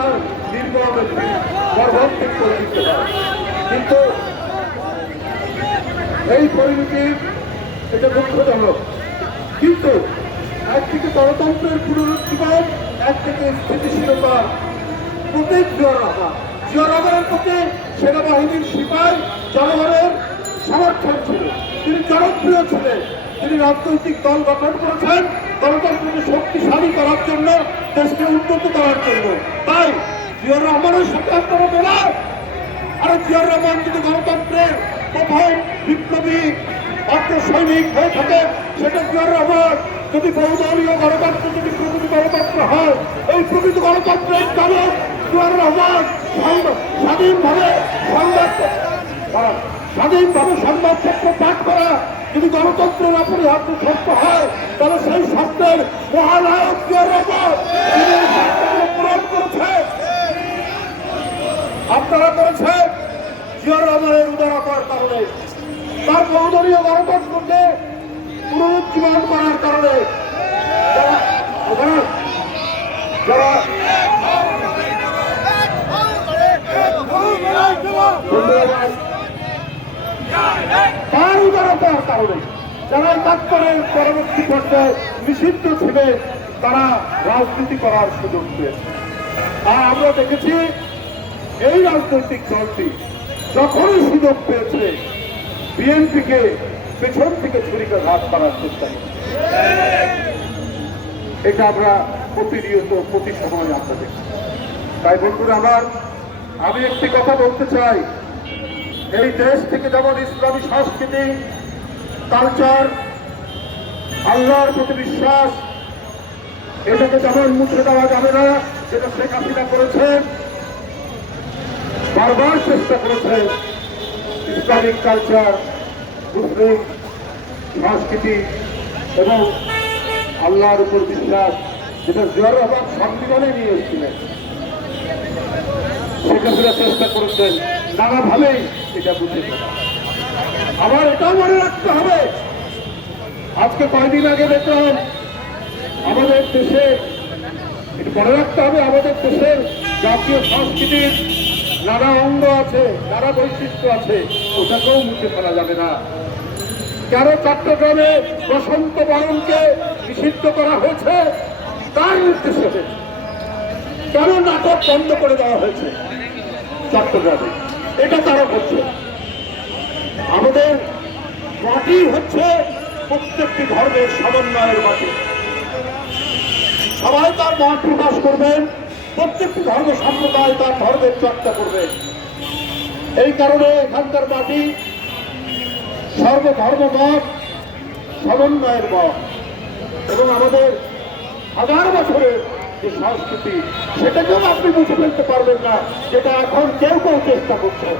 তার নির্মম গর্ভান্তিক করে দিতে পারে। কিন্তু এই পরিণতির এটা দুঃখজনক। কিন্তু একদিকে গণতন্ত্রের পুনরুজ্জীবন, একদিকে স্থিতিশীলতার প্রতীক জিয়াউর রহমান। জিয়াউর রহমানের প্রতি সেনাবাহিনীর সিপাই জনগণের সমর্থন ছিল, তিনি জনপ্রিয় ছিলেন, তিনি রাজনৈতিক দল গঠন করেছেন গণতন্ত্রকে শক্তিশালী করার জন্য, দেশকে উন্নত করার জন্য। তাই জিয়াউর রহমানের সাথে আপনারা মেলায়, আর জিয়াউর রহমান যদি গণতন্ত্রের প্রথম বিপ্লবী অগ্রসৈনিক হয়ে থাকে, সেটা জিয়াউর রহমান। যদি বহুদলীয় গণতন্ত্র, যদি প্রকৃত গণতন্ত্র হয়, এই প্রকৃত গণতন্ত্রের চালক জিয়াউর রহমান। স্বাধীনভাবে সংবাদপত্র পাঠ করা যদি গণতন্ত্রের অপরিহার্য শর্ত হয়, তাহলে সেই শর্তের মহানায়ক জিয়াউর রহমান পূরণ করেছে। আপনারা করেছেন জিয়াউর রহমানের উদারতার কারণে, তার বহুদলীয় গণতন্ত্রকে পুনরুজ্জীবন করার কারণে তার উদারতার কারণে যারা একাত্তরের পরবর্তী পর্যায়ে নিষিদ্ধ ছিলেন, তারা রাজনীতি করার সুযোগ পেয়েছে। আর আমরা দেখেছি এই রাজনৈতিক দলটি যখনই সুযোগ পেয়েছে বিএনপিকে পেছন থেকে ছুরিকাঘাত করার চেষ্টা করছে। এটা আমরা প্রতিনিয়ত প্রতি সময় আমরা দেখি। তাই বন্ধুরা আমার, আমি একটি কথা বলতে চাই, এই দেশ থেকে যেমন ইসলামী সংস্কৃতি, কালচার, আল্লাহর প্রতি বিশ্বাস, এটাকে যেমন মুছে দেওয়া যাবে না, যেটা শেখ হাসিনা করেছেন, বারবার চেষ্টা করেছেন ইসলামিক কালচার, মুসলিম সংস্কৃতি এবং আল্লাহর উপর বিশ্বাস, যেটা জিয়াউর রহমান সংবিধানে নিয়ে এসেছিলেন, শেখ হাসিনা চেষ্টা করেছেন নানাভাবেই এটা বুঝে ফেলা। আবার এটাও মনে রাখতে হবে, আজকে কয়েকদিন আগে দেখলাম আমাদের দেশে, এটা মনে রাখতে হবে, আমাদের দেশের জাতীয় সংস্কৃতির নানা অঙ্গ আছে, নানা বৈশিষ্ট্য আছে, ওটাকেও মুছে ফেলা যাবে না। কেন চট্টগ্রামে বসন্ত বরণকে নিষিদ্ধ করা হয়েছে, তার নির্দেশে হয়েছে। কেন নাটক বন্ধ করে দেওয়া হয়েছে চট্টগ্রামে, এটা তারা করছে। আমাদের মাটি হচ্ছে প্রত্যেকটি ধর্মের সমন্বয়ের মাটি, সবাই তার মত প্রকাশ করবেন, প্রত্যেকটি ধর্ম সম্প্রদায় তার ধর্মের চর্চা করবে। এই কারণে এখানকার মাটি সর্বধর্ম মত, সমন্বয়ের মত, এবং আমাদের হাজার বছরের যে সংস্কৃতি, সেটাকেও আপনি মুছে ফেলতে পারবেন না, যেটা এখন কেউ চেষ্টা করছে।